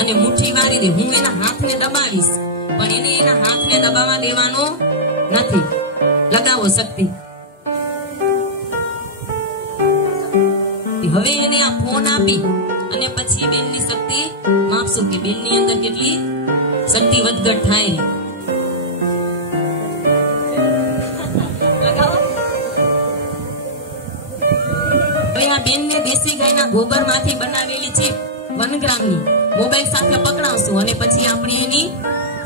અને મુઠ્ઠી વાળી દે. હું એના હાથને દબાવીશ, પણ એને એના હાથને દબાવવા દેવાનો નથી. લગાવો શક્તિ. હવે એને આ ફોન આપી અને પછી બેનની શક્તિ માપશું કે બેનની અંદર કેટલી શક્તિ વધઘટ થાય. હવે આ બેનને દેશી ગાયના ગોબરમાંથી બનાવેલી ચીપ 1 ગ્રામની મોબાઈલ સાથે પકડાવશું અને પછી આપણે એની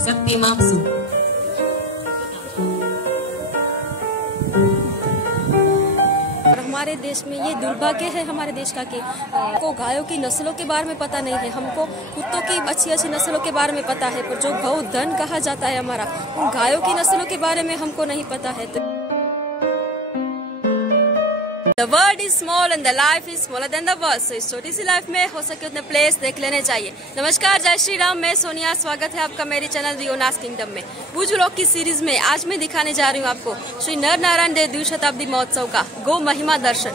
શક્તિ માપશું. हमारे देश में ये दुर्भाग्य है हमारे देश का कि को गायों की नस्लों के बारे में पता नहीं है. हमको कुत्तों की अच्छी अच्छी नस्लों के बारे में पता है, पर जो गौ धन कहा जाता है हमारा, उन गायों की नस्लों के बारे में हमको नहीं पता है. The world is small and the life is smaller than the world. So इस छोटी सी लाइफ में हो सके उतने प्लेस देख लेने चाहिए. नमस्कार, जय श्री राम. मैं सोनिया, स्वागत है आपका मेरे चैनल रियोनास किंगडम में. भुज व्लॉग की सीरीज में आज मैं दिखाने जा रही हूँ आपको श्री नर नारायण देव द्विशताब्दी महोत्सव का गौ महिमा दर्शन.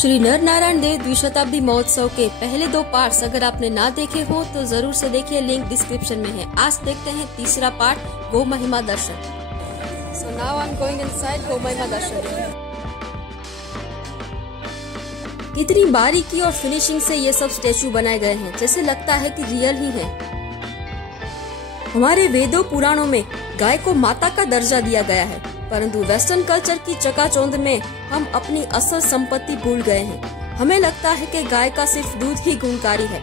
श्री नर नारायण देव द्विशताब्दी महोत्सव के पहले 2 पार्ट्स अगर आपने ना देखे हो तो जरूर से देखिए, लिंक डिस्क्रिप्शन में है. आज देखते हैं तीसरा पार्ट, गौ महिमा दर्शन. So now I'm going inside गौ महिमा दर्शन. इतनी बारीकी और फिनिशिंग से ये सब स्टेचू बनाए गए हैं, जैसे लगता है कि रियल ही है. हमारे वेदों पुराणों में गाय को माता का दर्जा दिया गया है, परंतु वेस्टर्न कल्चर की चकाचौंध में हम अपनी असल संपत्ति भूल गए हैं. हमें लगता है कि गाय का सिर्फ दूध ही गुणकारी है,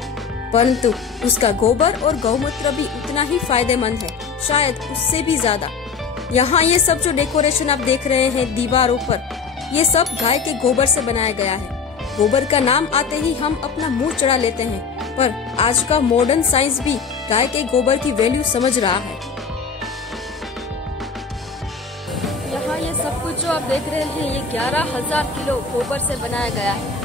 परंतु उसका गोबर और गौमूत्र भी उतना ही फायदेमंद है, शायद उससे भी ज्यादा. यहाँ ये सब जो डेकोरेशन आप देख रहे हैं दीवारों पर, ये सब गाय के गोबर से बनाया गया है. गोबर का नाम आते ही हम अपना मुंह चढ़ा लेते हैं, पर आज का मॉडर्न साइंस भी गाय के गोबर की वैल्यू समझ रहा है. यहाँ ये सब कुछ जो आप देख रहे हैं, ये 11,000 किलो गोबर से बनाया गया है.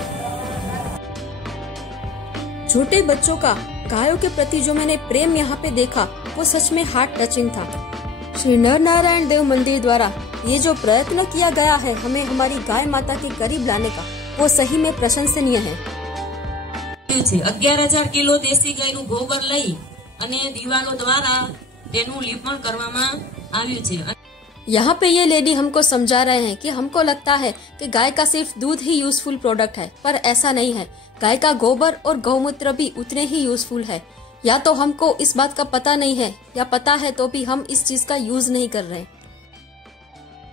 छोटे बच्चों का गायों के प्रति जो मैंने प्रेम यहाँ पे देखा, वो सच में हार्ट टचिंग था. श्री नर नारायण देव मंदिर द्वारा ये जो प्रयत्न किया गया है हमें हमारी गाय माता के करीब लाने का, वो सही में प्रशंसनीय है. 11,000 કિલો દેશી ગાયનું ગોબર લઈ અને દીવાલો દ્વારા તેનું લીપણ કરવામાં આવ્યું છે. यहाँ पे ये लेडी हमको समझा रहे हैं कि हमको लगता है कि गाय का सिर्फ दूध ही यूजफुल प्रोडक्ट है, पर ऐसा नहीं है. गाय का गोबर और गौमूत्र भी उतने ही यूजफुल है. या तो हमको इस बात का पता नहीं है, या पता है तो भी हम इस चीज का यूज नहीं कर रहे.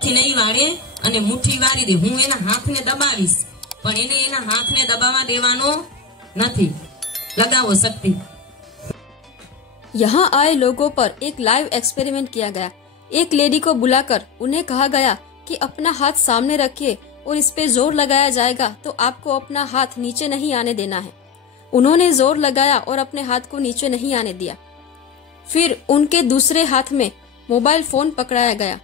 नहीं वाळे અને મુઠ્ઠી વાળી દે. હું એના હાથને દબાવીશ, પણ એને એના હાથને દબાવવા દેવાનો નથી. લગાવો શક્તિ. यहाँ आए लोगों पर एक लाइव एक्सपेरिमेंट किया गया. एक लेडी को बुलाकर उन्हें कहा गया कि अपना हाथ सामने रखिए और इस पे जोर लगाया जाएगा तो आपको अपना हाथ नीचे नहीं आने देना है. उन्होंने जोर लगाया और अपने हाथ को नीचे नहीं आने दिया. फिर उनके दूसरे हाथ में मोबाइल फोन पकड़ाया गया.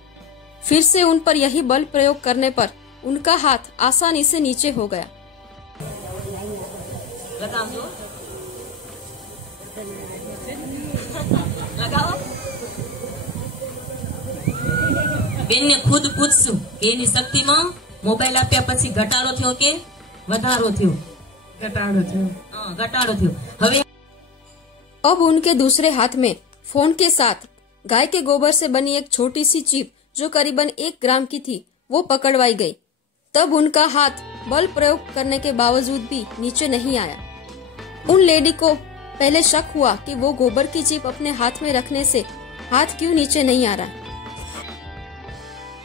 फिर से उन पर यही बल प्रयोग करने पर उनका हाथ आसानी से नीचे हो गया. लगाओ. બેનને ખુદ પૂછશું કે એની શક્તિમાં મોબાઈલ આપ્યા પછી ઘટાડો થયો કે વધારો થયો? घटाड़ो थयो. अब उनके दूसरे हाथ में फोन के साथ गाय के गोबर से बनी एक छोटी सी चिप जो करीबन 1 ग्राम की थी, वो पकड़वाई गई. तब उनका हाथ बल प्रयोग करने के बावजूद भी नीचे नहीं आया. उन लेडी को पहले शक हुआ कि वो गोबर की चिप अपने हाथ में रखने से हाथ क्यों नीचे नहीं आ रहा.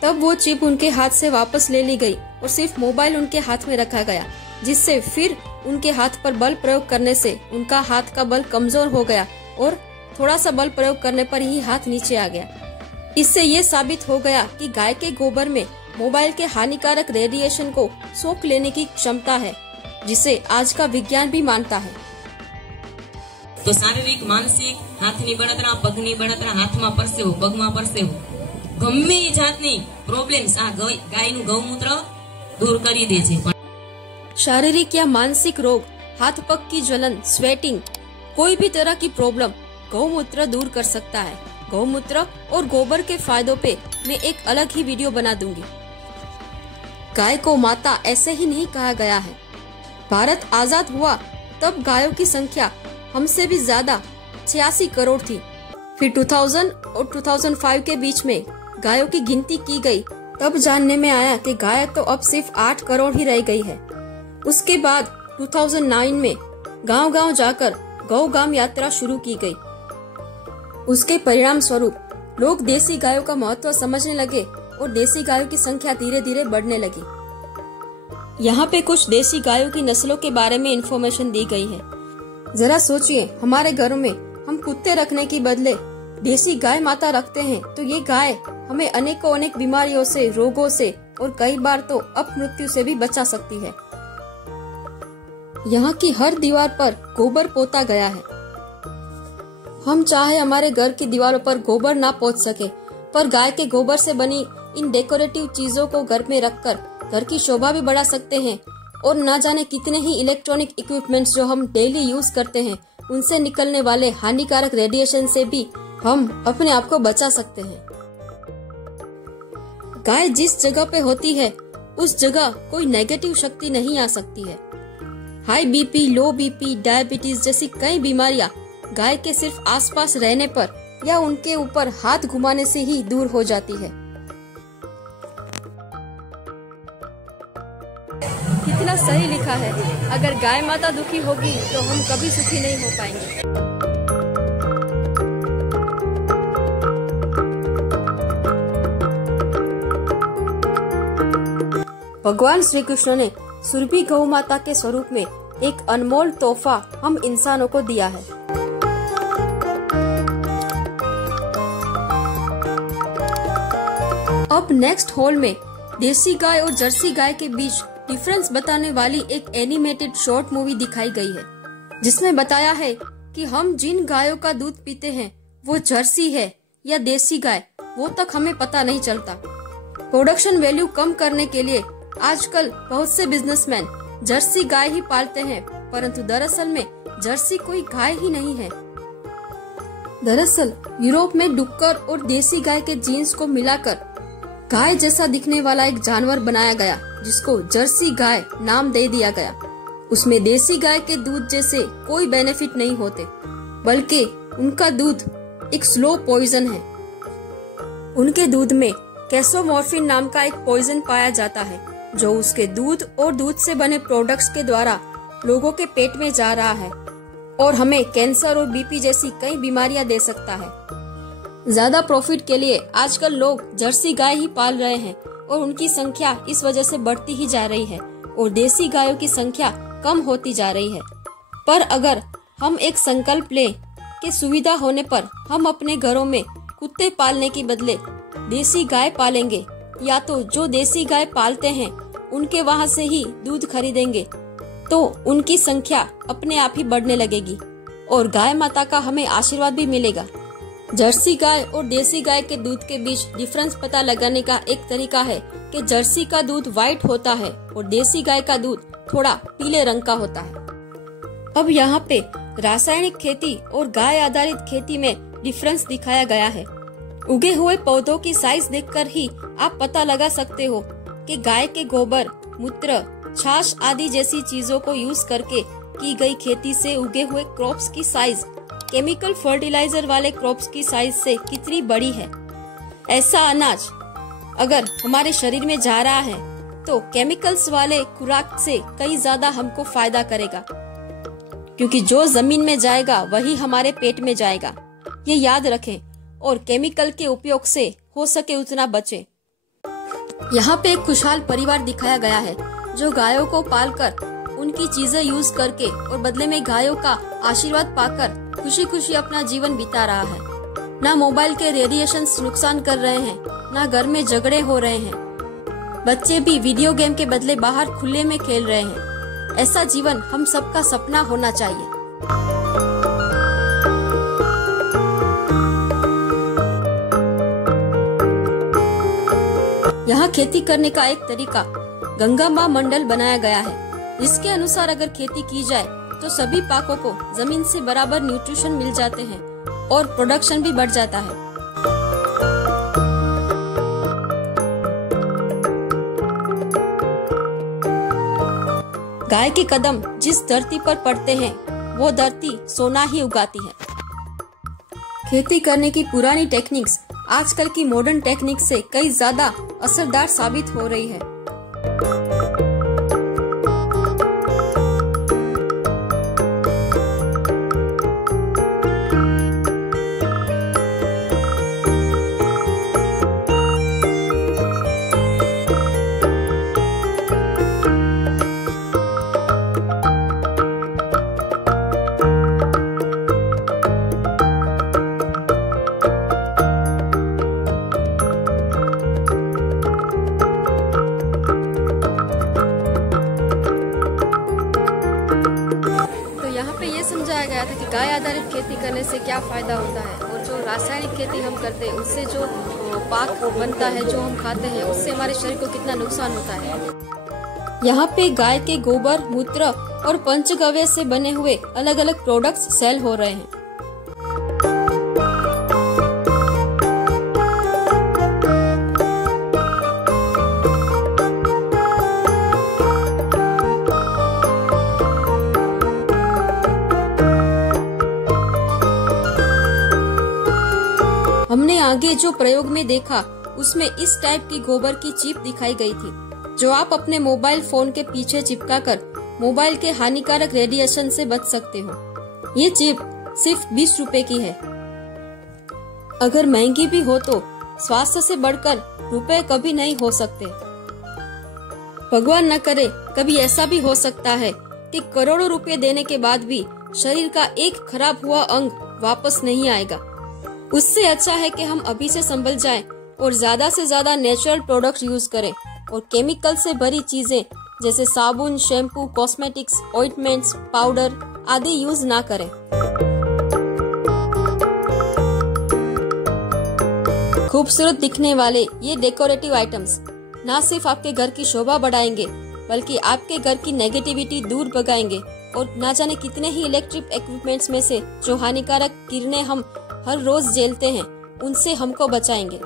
तब वो चिप उनके हाथ से वापस ले ली गई और सिर्फ मोबाइल उनके हाथ में रखा गया, जिससे फिर उनके हाथ पर बल प्रयोग करने से उनका हाथ का बल कमजोर हो गया और थोड़ा सा बल प्रयोग करने पर ही हाथ नीचे आ गया. इससे ये साबित हो गया कि गाय के गोबर में मोबाइल के हानिकारक रेडिएशन को सोख लेने की क्षमता है, जिसे आज का विज्ञान भी मानता है. तो शारीरिक मानसिक हाथनी बळतरा, पगनी बळतरा, हाथमां परसेवो, पगमां परसेवो, गम्मे जातनी प्रोब्लेम्स आ गायनुं गौमूत्र दूर करी दे छे. शारीरिक या मानसिक रोग, हाथ पग की जलन, स्वेटिंग, कोई भी तरह की प्रॉब्लम गौमूत्र दूर कर सकता है. गौमूत्र और गोबर के फायदों पे मैं एक अलग ही वीडियो बना दूंगी. गाय को माता ऐसे ही नहीं कहा गया है. भारत आजाद हुआ तब गायों की संख्या हमसे भी ज्यादा 86 करोड़ थी। फिर 2000 और 2005 के बीच में गायों की गिनती की गई, तब जानने में आया कि गाय तो अब सिर्फ 8 करोड़ ही रह गई है। उसके बाद 2009 में गांव-गांव जाकर गौग्राम यात्रा शुरू की गई। उसके परिणाम स्वरूप लोग देसी गायों का महत्व समझने लगे और देसी गायों की संख्या धीरे धीरे बढ़ने लगी। यहाँ पे कुछ देसी गायों की नस्लों के बारे में इंफॉर्मेशन दी गई है। जरा सोचिए, हमारे घरों में हम कुत्ते रखने की बदले देसी गाय माता रखते हैं, तो ये गाय हमें अनेक बीमारियों से, रोगों से और कई बार तो अपमृत्यु से भी बचा सकती है। यहाँ की हर दीवार पर गोबर पोता गया है। हम चाहे हमारे घर की दीवारों पर गोबर ना पोत सके, पर गाय के गोबर से बनी इन डेकोरेटिव चीजों को घर में रखकर घर की शोभा भी बढ़ा सकते हैं और ना जाने कितने ही इलेक्ट्रॉनिक इक्विपमेंट्स जो हम डेली यूज करते हैं, उनसे निकलने वाले हानिकारक रेडिएशन से भी हम अपने आप को बचा सकते हैं। गाय जिस जगह पे होती है, उस जगह कोई नेगेटिव शक्ति नहीं आ सकती है। हाई बीपी, लो बीपी, डायबिटीज जैसी कई बीमारियां गाय के सिर्फ आसपास रहने पर या उनके ऊपर हाथ घुमाने से ही दूर हो जाती है। कितना सही लिखा है, अगर गाय माता दुखी होगी तो हम कभी सुखी नहीं हो पाएंगे। भगवान श्री कृष्ण ने सुरभि गौ माता के स्वरूप में एक अनमोल तोहफा हम इंसानों को दिया है। अब नेक्स्ट हॉल में देसी गाय और जर्सी गाय के बीच डिफरेंस बताने वाली एक एनिमेटेड शॉर्ट मूवी दिखाई गई है, जिसमें बताया है कि हम जिन गायों का दूध पीते हैं वो जर्सी है या देसी गाय, वो तक हमें पता नहीं चलता। प्रोडक्शन वैल्यू कम करने के लिए आजकल बहुत से बिजनेसमैन जर्सी गाय ही पालते हैं, परंतु दरअसल में जर्सी कोई गाय ही नहीं है। दरअसल यूरोप में डुक्कर और देसी गाय के जीन्स को मिलाकर गाय जैसा दिखने वाला एक जानवर बनाया गया, जिसको जर्सी गाय नाम दे दिया गया। उसमें देसी गाय के दूध जैसे कोई बेनिफिट नहीं होते, बल्कि उनका दूध एक स्लो पॉइजन है। उनके दूध में कैसोमॉर्फिन नाम का एक पॉइजन पाया जाता है, जो उसके दूध और दूध से बने प्रोडक्ट्स के द्वारा लोगों के पेट में जा रहा है और हमें कैंसर और बीपी जैसी कई बीमारियां दे सकता है। ज्यादा प्रॉफिट के लिए आजकल लोग जर्सी गाय ही पाल रहे हैं और उनकी संख्या इस वजह से बढ़ती ही जा रही है और देसी गायों की संख्या कम होती जा रही है। पर अगर हम एक संकल्प लें कि सुविधा होने पर हम अपने घरों में कुत्ते पालने के बदले देसी गाय पालेंगे, या तो जो देसी गाय पालते हैं उनके वहाँ से ही दूध खरीदेंगे, तो उनकी संख्या अपने आप ही बढ़ने लगेगी और गाय माता का हमें आशीर्वाद भी मिलेगा। जर्सी गाय और देसी गाय के दूध के बीच डिफरेंस पता लगाने का एक तरीका है कि जर्सी का दूध व्हाइट होता है और देसी गाय का दूध थोड़ा पीले रंग का होता है। अब यहाँ पे रासायनिक खेती और गाय आधारित खेती में डिफरेंस दिखाया गया है। उगे हुए पौधों की साइज देखकर ही आप पता लगा सकते हो कि गाय के गोबर, मूत्र, छाछ आदि जैसी चीजों को यूज करके की गई खेती से उगे हुए क्रॉप्स की साइज केमिकल फर्टिलाइजर वाले क्रॉप्स की साइज से कितनी बड़ी है। ऐसा अनाज अगर हमारे शरीर में जा रहा है तो केमिकल्स वाले खुराक से कई ज्यादा हमको फायदा करेगा, क्योंकि जो जमीन में जाएगा वही हमारे पेट में जाएगा। ये याद रखें और केमिकल के उपयोग से हो सके उतना बचें। यहाँ पे एक खुशहाल परिवार दिखाया गया है जो गायों को पालकर उनकी चीजें यूज करके और बदले में गायों का आशीर्वाद पाकर खुशी खुशी अपना जीवन बिता रहा है। ना मोबाइल के रेडिएशंस नुकसान कर रहे हैं, ना घर में झगड़े हो रहे हैं। बच्चे भी वीडियो गेम के बदले बाहर खुले में खेल रहे हैं। ऐसा जीवन हम सबका सपना होना चाहिए। यहाँ खेती करने का एक तरीका गंगा माँ मंडल बनाया गया है, जिसके अनुसार अगर खेती की जाए तो सभी पाकों को जमीन से बराबर न्यूट्रिशन मिल जाते हैं और प्रोडक्शन भी बढ़ जाता है। गाय के कदम जिस धरती पर पड़ते हैं वो धरती सोना ही उगाती है। खेती करने की पुरानी टेक्निक्स आजकल की मॉडर्न टेक्निक से कई ज्यादा असरदार साबित हो रही है। समझाया गया था कि गाय आधारित खेती करने से क्या फायदा होता है और जो रासायनिक खेती हम करते हैं उससे जो पाक बनता है, जो हम खाते हैं, उससे हमारे शरीर को कितना नुकसान होता है। यहाँ पे गाय के गोबर, मूत्र और पंचगव्य से बने हुए अलग अलग प्रोडक्ट्स सेल हो रहे हैं। हमने आगे जो प्रयोग में देखा उसमें इस टाइप की गोबर की चिप दिखाई गई थी, जो आप अपने मोबाइल फोन के पीछे चिपकाकर मोबाइल के हानिकारक रेडिएशन से बच सकते हो। ये चिप सिर्फ 20 रुपए की है। अगर महंगी भी हो तो स्वास्थ्य से बढ़कर रुपए कभी नहीं हो सकते। भगवान न करे कभी ऐसा भी हो सकता है कि करोड़ों रुपए देने के बाद भी शरीर का एक खराब हुआ अंग वापस नहीं आएगा। उससे अच्छा है कि हम अभी से संभल जाएं और ज्यादा से ज्यादा नेचुरल प्रोडक्ट्स यूज करें और केमिकल से भरी चीजें जैसे साबुन, शैम्पू, कॉस्मेटिक्स, ऑइंटमेंट्स, पाउडर आदि यूज ना करें। खूबसूरत दिखने वाले ये डेकोरेटिव आइटम्स न सिर्फ आपके घर की शोभा बढ़ाएंगे बल्कि आपके घर की नेगेटिविटी दूर भगाएंगे और न जाने कितने ही इलेक्ट्रिक इक्विपमेंट्स में से जो हानिकारक किरणें हम हर रोज झेलते हैं उनसे हमको बचाएंगे।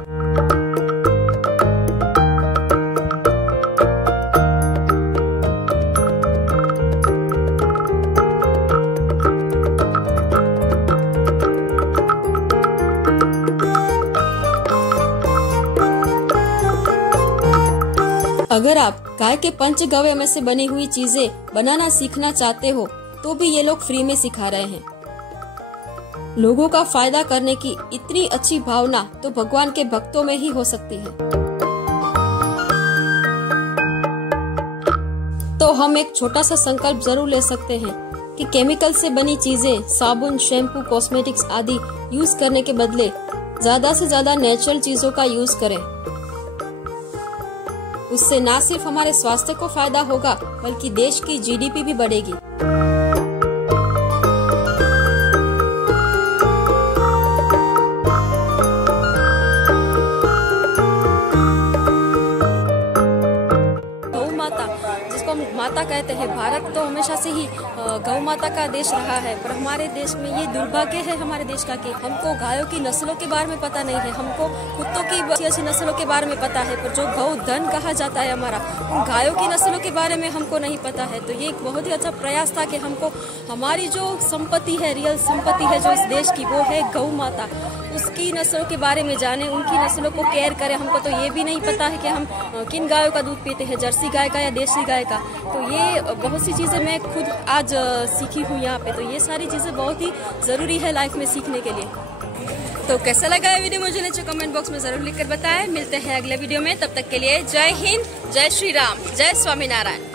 अगर आप गाय के पंचगव्य में से बनी हुई चीजें बनाना सीखना चाहते हो तो भी ये लोग फ्री में सिखा रहे हैं। लोगों का फायदा करने की इतनी अच्छी भावना तो भगवान के भक्तों में ही हो सकती है। तो हम एक छोटा सा संकल्प जरूर ले सकते हैं कि केमिकल से बनी चीजें, साबुन, शैम्पू, कॉस्मेटिक्स आदि यूज करने के बदले ज्यादा से ज्यादा नेचुरल चीजों का यूज करें। उससे न सिर्फ हमारे स्वास्थ्य को फायदा होगा बल्कि देश की जीडीपी भी बढ़ेगी। माता कहते हैं, भारत तो हमेशा से ही गौ माता का देश रहा है, पर हमारे देश में ये दुर्भाग्य है हमारे देश का कि हमको गायों की नस्लों के बारे में पता नहीं है। हमको कुत्तों की अच्छी नस्लों के बारे में पता है, पर जो गौ धन कहा जाता है हमारा, उन गायों की नस्लों के बारे में हमको नहीं पता है। तो ये एक बहुत ही अच्छा प्रयास था कि हमको हमारी जो संपत्ति है, रियल संपत्ति है जो इस देश की, वो है गौ माता, उसकी नस्लों के बारे में जाने, उनकी नस्लों को केयर करें। हमको तो ये भी नहीं पता है कि हम किन गायों का दूध पीते हैं, जर्सी गाय का या देसी गाय का। तो ये बहुत सी चीजें मैं खुद आज सीखी हूँ यहाँ पे। तो ये सारी चीजें बहुत ही जरूरी है लाइफ में सीखने के लिए। तो कैसा लगा ये वीडियो मुझे नीचे कमेंट बॉक्स में जरूर लिखकर बताएं। मिलते हैं अगले वीडियो में, तब तक के लिए जय हिंद, जय श्री राम, जय स्वामीनारायण।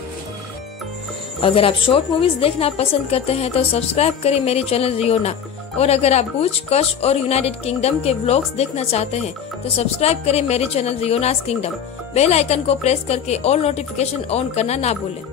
अगर आप शॉर्ट मूवीज देखना पसंद करते हैं तो सब्सक्राइब करें मेरी चैनल रियोना, और अगर आप भुज, कच्छ और यूनाइटेड किंगडम के व्लॉग्स देखना चाहते हैं तो सब्सक्राइब करें मेरे चैनल रियोनास किंगडम। बेल आइकन को प्रेस करके ऑल नोटिफिकेशन ऑन करना ना भूलें।